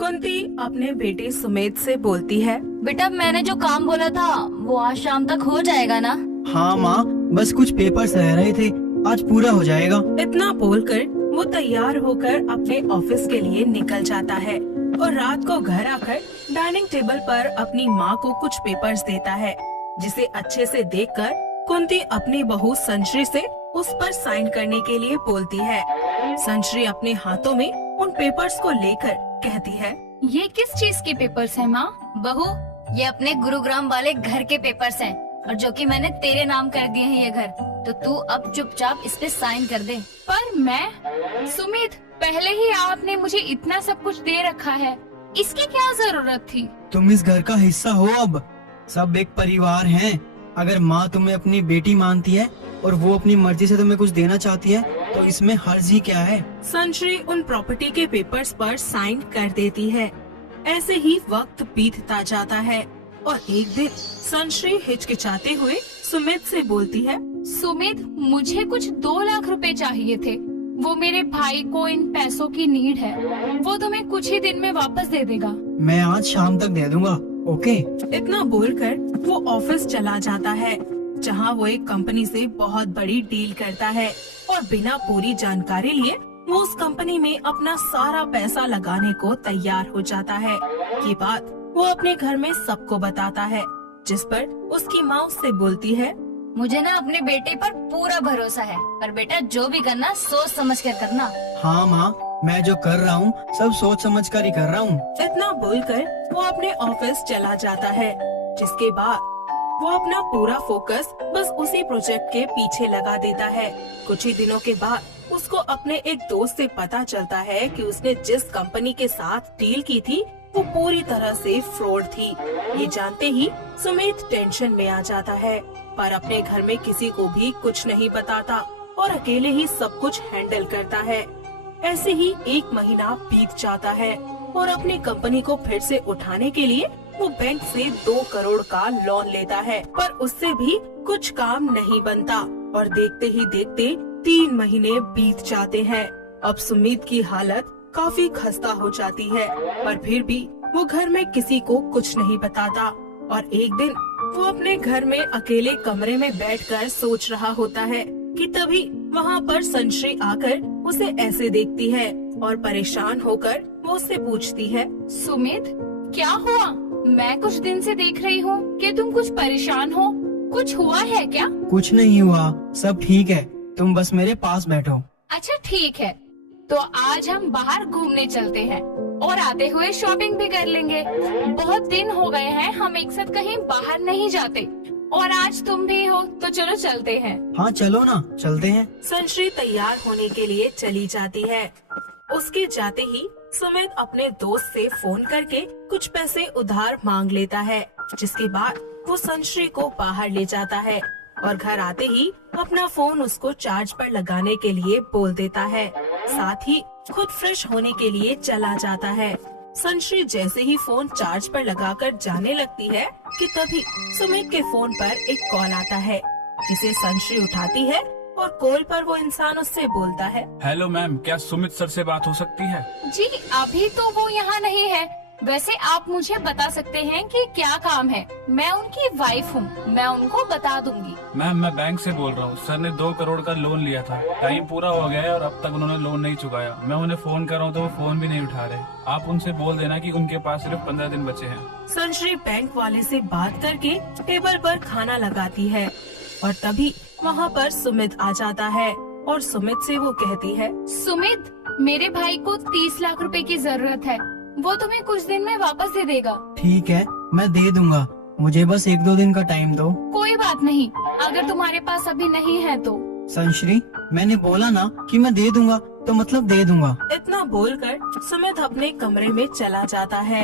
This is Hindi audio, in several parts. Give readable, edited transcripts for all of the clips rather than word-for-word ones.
कुंती अपने बेटे सुमित से बोलती है। बेटा, मैंने जो काम बोला था वो आज शाम तक हो जाएगा ना? हाँ माँ, बस कुछ पेपर्स रह रहे थे, आज पूरा हो जाएगा। इतना बोलकर वो तैयार होकर अपने ऑफिस के लिए निकल जाता है और रात को घर आकर डाइनिंग टेबल पर अपनी माँ को कुछ पेपर्स देता है, जिसे अच्छे से देखकर कुंती अपनी बहू संश्री से उस पर साइन करने के लिए बोलती है। संश्री अपने हाथों में उन पेपर्स को लेकर कहती है, ये किस चीज के पेपर्स हैं माँ? बहू, ये अपने गुरुग्राम वाले घर के पेपर्स हैं और जो कि मैंने तेरे नाम कर दिए हैं ये घर, तो तू अब चुपचाप इस पे साइन कर दे। पर मैं सुमित, पहले ही आपने मुझे इतना सब कुछ दे रखा है, इसकी क्या जरूरत थी? तुम इस घर का हिस्सा हो, अब सब एक परिवार हैं। अगर माँ तुम्हें अपनी बेटी मानती है और वो अपनी मर्जी से तुम्हें कुछ देना चाहती है तो इसमें हर्ज ही क्या है। संश्री उन प्रॉपर्टी के पेपर्स पर साइन कर देती है। ऐसे ही वक्त बीतता जाता है और एक दिन संश्री हिचकिचाते हुए सुमित से बोलती है, सुमित, मुझे कुछ 2 लाख रुपए चाहिए थे। वो मेरे भाई को इन पैसों की नीड है, वो तुम्हें कुछ ही दिन में वापस दे देगा। मैं आज शाम तक दे दूंगा, ओके? इतना बोलकर वो ऑफिस चला जाता है, जहां वो एक कंपनी से बहुत बड़ी डील करता है और बिना पूरी जानकारी लिए वो उस कंपनी में अपना सारा पैसा लगाने को तैयार हो जाता है। ये बात वो अपने घर में सबको बताता है, जिस पर उसकी माँ उससे बोलती है, मुझे ना अपने बेटे पर पूरा भरोसा है, पर बेटा जो भी करना सोच समझ कर करना। हाँ माँ, मैं जो कर रहा हूँ सब सोच समझ कर ही कर रहा हूँ। इतना बोलकर वो अपने ऑफिस चला जाता है, जिसके बाद वो अपना पूरा फोकस बस उसी प्रोजेक्ट के पीछे लगा देता है। कुछ ही दिनों के बाद उसको अपने एक दोस्त से पता चलता है कि उसने जिस कंपनी के साथ डील की थी वो पूरी तरह से फ्रॉड थी। ये जानते ही सुमित टेंशन में आ जाता है, पर अपने घर में किसी को भी कुछ नहीं बताता और अकेले ही सब कुछ हैंडल करता है। ऐसे ही 1 महीना बीत जाता है और अपनी कंपनी को फिर से उठाने के लिए वो बैंक से 2 करोड़ का लोन लेता है, पर उससे भी कुछ काम नहीं बनता और देखते ही देखते 3 महीने बीत जाते हैं। अब सुमित की हालत काफी खस्ता हो जाती है, पर फिर भी वो घर में किसी को कुछ नहीं बताता और एक दिन वो अपने घर में अकेले कमरे में बैठकर सोच रहा होता है कि तभी वहाँ पर संश्री आकर उसे ऐसे देखती है और परेशान होकर वो उससे पूछती है, सुमित, क्या हुआ? मैं कुछ दिन से देख रही हूँ कि तुम कुछ परेशान हो, कुछ हुआ है क्या? कुछ नहीं हुआ, सब ठीक है, तुम बस मेरे पास बैठो। अच्छा ठीक है, तो आज हम बाहर घूमने चलते हैं और आते हुए शॉपिंग भी कर लेंगे। बहुत दिन हो गए हैं हम एक साथ कहीं बाहर नहीं जाते और आज तुम भी हो तो चलो चलते हैं। हाँ चलो ना, चलते हैं। संश्री तैयार होने के लिए चली जाती है। उसके जाते ही सुमित अपने दोस्त से फोन करके कुछ पैसे उधार मांग लेता है, जिसके बाद वो संश्री को बाहर ले जाता है और घर आते ही अपना फोन उसको चार्ज पर लगाने के लिए बोल देता है। साथ ही खुद फ्रेश होने के लिए चला जाता है। संश्री जैसे ही फोन चार्ज पर लगाकर जाने लगती है कि तभी सुमित के फोन पर एक कॉल आता है, जिसे संश्री उठाती है और कॉल पर वो इंसान उससे बोलता है, हेलो मैम, क्या सुमित सर से बात हो सकती है? जी अभी तो वो यहाँ नहीं है, वैसे आप मुझे बता सकते हैं कि क्या काम है? मैं उनकी वाइफ हूँ, मैं उनको बता दूंगी। मैम, मैं बैंक से बोल रहा हूँ। सर ने 2 करोड़ का लोन लिया था, टाइम पूरा हो गया है और अब तक उन्होंने लोन नहीं चुकाया। मैं उन्हें फोन कर रहा हूँ तो वो फोन भी नहीं उठा रहे। आप उनसे बोल देना कि उनके पास सिर्फ 15 दिन बचे हैं। संश्री बैंक वाले से बात करके टेबल पर खाना लगाती है और तभी वहाँ पर सुमित आ जाता है और सुमित से वो कहती है, सुमित, मेरे भाई को 30 लाख रुपए की जरूरत है, वो तुम्हें कुछ दिन में वापस दे देगा। ठीक है, मैं दे दूंगा, मुझे बस 1-2 दिन का टाइम दो। कोई बात नहीं, अगर तुम्हारे पास अभी नहीं है तो। संश्री, मैंने बोला ना कि मैं दे दूंगा, तो मतलब दे दूंगा। इतना बोलकर सुमित अपने कमरे में चला जाता है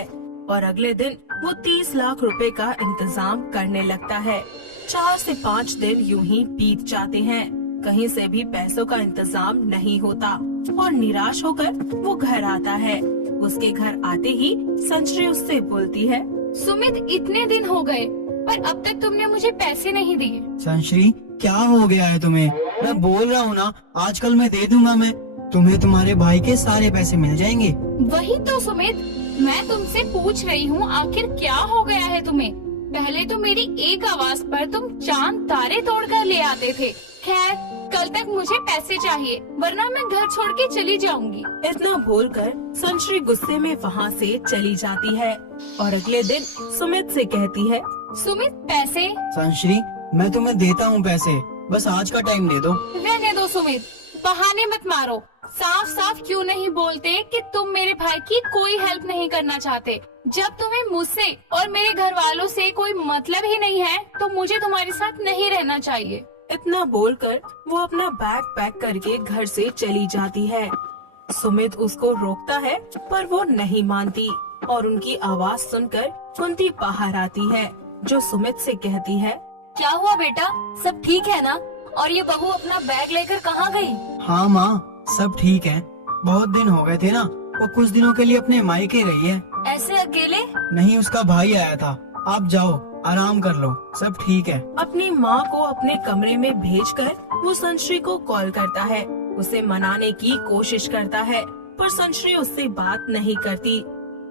और अगले दिन वो 30 लाख रुपए का इंतजाम करने लगता है। 4 से 5 दिन यूं ही बीत जाते हैं, कहीं से भी पैसों का इंतजाम नहीं होता और निराश होकर वो घर आता है। उसके घर आते ही संश्री उससे बोलती है, सुमित, इतने दिन हो गए पर अब तक तुमने मुझे पैसे नहीं दिए। संश्री, क्या हो गया है तुम्हें? मैं बोल रहा हूँ ना, आजकल मैं दे दूंगा। मैं तुम्हें तुम्हारे भाई के सारे पैसे मिल जाएंगे। वही तो सुमित, मैं तुमसे पूछ रही हूँ आखिर क्या हो गया है तुम्हें। पहले तो मेरी एक आवाज पर तुम चांद तारे तोड़कर ले आते थे। खैर, कल तक मुझे पैसे चाहिए, वरना मैं घर छोड़ के चली जाऊंगी। इतना बोलकर संश्री गुस्से में वहाँ से चली जाती है और अगले दिन सुमित से कहती है, सुमित, पैसे? संश्री, मैं तुम्हें देता हूँ पैसे, बस आज का टाइम दे दो। रहने दो सुमित, बहाने मत मारो। साफ साफ क्यों नहीं बोलते कि तुम मेरे भाई की कोई हेल्प नहीं करना चाहते। जब तुम्हें मुझसे और मेरे घर वालों से कोई मतलब ही नहीं है तो मुझे तुम्हारे साथ नहीं रहना चाहिए। इतना बोलकर वो अपना बैग पैक करके घर से चली जाती है। सुमित उसको रोकता है पर वो नहीं मानती और उनकी आवाज सुनकर कुंती बाहर आती है, जो सुमित से कहती है, क्या हुआ बेटा, सब ठीक है ना? और ये बहू अपना बैग लेकर कहाँ गई? हाँ माँ, सब ठीक है। बहुत दिन हो गए थे ना, वो कुछ दिनों के लिए अपने मायके गई है। ऐसे अकेले? नहीं, उसका भाई आया था। आप जाओ, आराम कर लो, सब ठीक है। अपनी माँ को अपने कमरे में भेजकर वो संश्री को कॉल करता है। उसे मनाने की कोशिश करता है पर संश्री उससे बात नहीं करती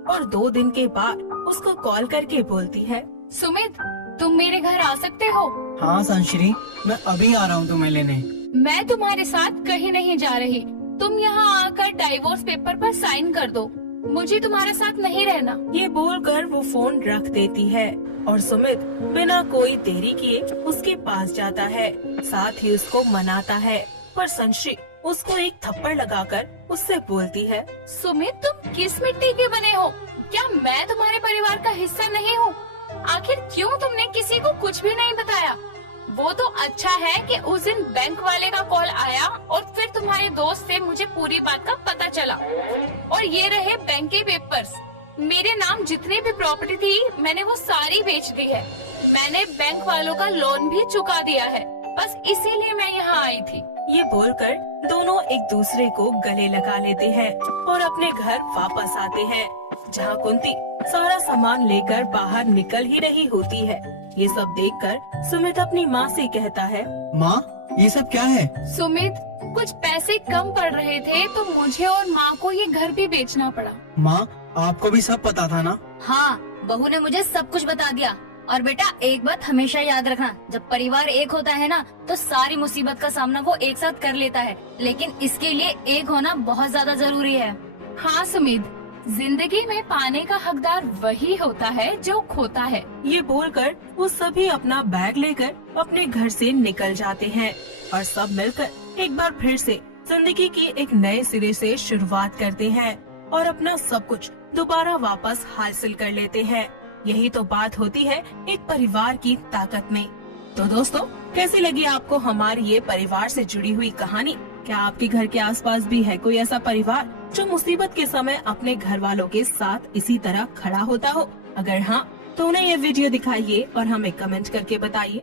और 2 दिन के बाद उसको कॉल करके बोलती है, सुमित, तुम मेरे घर आ सकते हो? हाँ संश्री, मैं अभी आ रहा हूँ तुम्हें लेने। मैं तुम्हारे साथ कहीं नहीं जा रही। तुम यहाँ आकर डाइवोर्स पेपर पर साइन कर दो। मुझे तुम्हारे साथ नहीं रहना। ये बोलकर वो फोन रख देती है और सुमित बिना कोई देरी किए उसके पास जाता है, साथ ही उसको मनाता है। पर संश्री उसको एक थप्पड़ लगाकर उससे बोलती है, सुमित, तुम किस मिट्टी के बने हो? क्या मैं तुम्हारे परिवार का हिस्सा नहीं हूँ? आखिर क्यों तुमने किसी को कुछ भी नहीं बताया? वो तो अच्छा है कि उस दिन बैंक वाले का कॉल आया और फिर तुम्हारे दोस्त से मुझे पूरी बात का पता चला। और ये रहे बैंक के पेपर्स। मेरे नाम जितनी भी प्रॉपर्टी थी मैंने वो सारी बेच दी है। मैंने बैंक वालों का लोन भी चुका दिया है। बस इसीलिए मैं यहाँ आई थी। ये बोलकर दोनों एक दूसरे को गले लगा लेते हैं और अपने घर वापस आते हैं, जहाँ कुंती सारा सामान लेकर बाहर निकल ही रही होती है। ये सब देखकर सुमित अपनी माँ से कहता है, माँ, ये सब क्या है? सुमित, कुछ पैसे कम पड़ रहे थे तो मुझे और माँ को ये घर भी बेचना पड़ा। माँ, आपको भी सब पता था ना? हाँ, बहू ने मुझे सब कुछ बता दिया। और बेटा, एक बात हमेशा याद रखना, जब परिवार एक होता है ना तो सारी मुसीबत का सामना वो एक साथ कर लेता है, लेकिन इसके लिए एक होना बहुत ज्यादा जरूरी है। हाँ सुमित, जिंदगी में पाने का हकदार वही होता है जो खोता है। ये बोलकर वो सभी अपना बैग लेकर अपने घर से निकल जाते हैं और सब मिलकर एक बार फिर से जिंदगी की एक नए सिरे से शुरुआत करते हैं और अपना सब कुछ दोबारा वापस हासिल कर लेते हैं। यही तो बात होती है एक परिवार की ताकत में। तो दोस्तों, कैसी लगी आपको हमारी ये परिवार से जुड़ी हुई कहानी? क्या आपके घर के आसपास भी है कोई ऐसा परिवार जो मुसीबत के समय अपने घर वालों के साथ इसी तरह खड़ा होता हो? अगर हाँ, तो उन्हें ये वीडियो दिखाइए और हमें कमेंट करके बताइए।